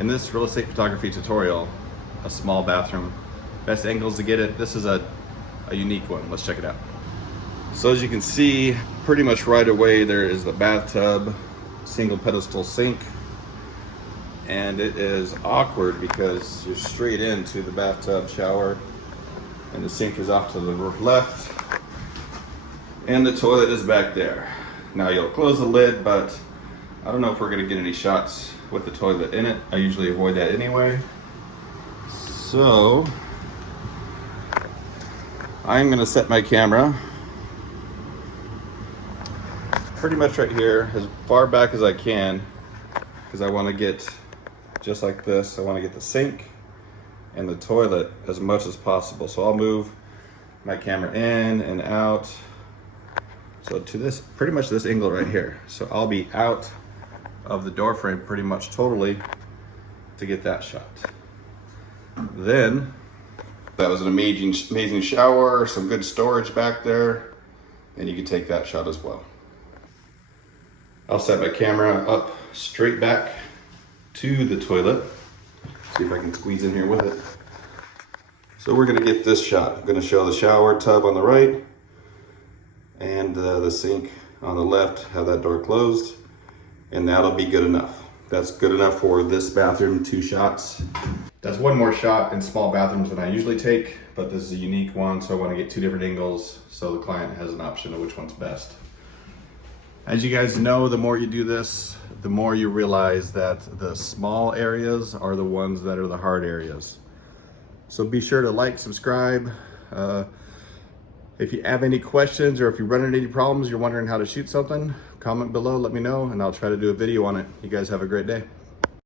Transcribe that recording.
In this real estate photography tutorial, a small bathroom, best angles to get it. This is a unique one. Let's check it out. So as you can see, pretty much right away there is the bathtub, single pedestal sink, and it is awkward because you're straight into the bathtub shower and the sink is off to the left and the toilet is back there. Now you'll close the lid, but I don't know if we're gonna get any shots with the toilet in it. I usually avoid that anyway. So I'm gonna set my camera pretty much right here, as far back as I can, because I want to get just like this. I want to get the sink and the toilet as much as possible. So I'll move my camera in and out. So to this, pretty much this angle right here. So I'll be out of the door frame pretty much totally to get that shot. Then, that was an amazing shower, some good storage back there, and you can take that shot as well. I'll set my camera up straight back to the toilet. See if I can squeeze in here with it. So we're gonna get this shot. I'm gonna show the shower tub on the right and the sink on the left, have that door closed, and that'll be good enough. That's good enough for this bathroom, 2 shots. That's one more shot in small bathrooms than I usually take, but this is a unique one, so I wanna get 2 different angles so the client has an option of which one's best. As you guys know, the more you do this, the more you realize that the small areas are the ones that are the hard areas. So be sure to like, subscribe. If you have any questions or if you run into any problems, you're wondering how to shoot something, comment below, let me know, and I'll try to do a video on it. You guys have a great day.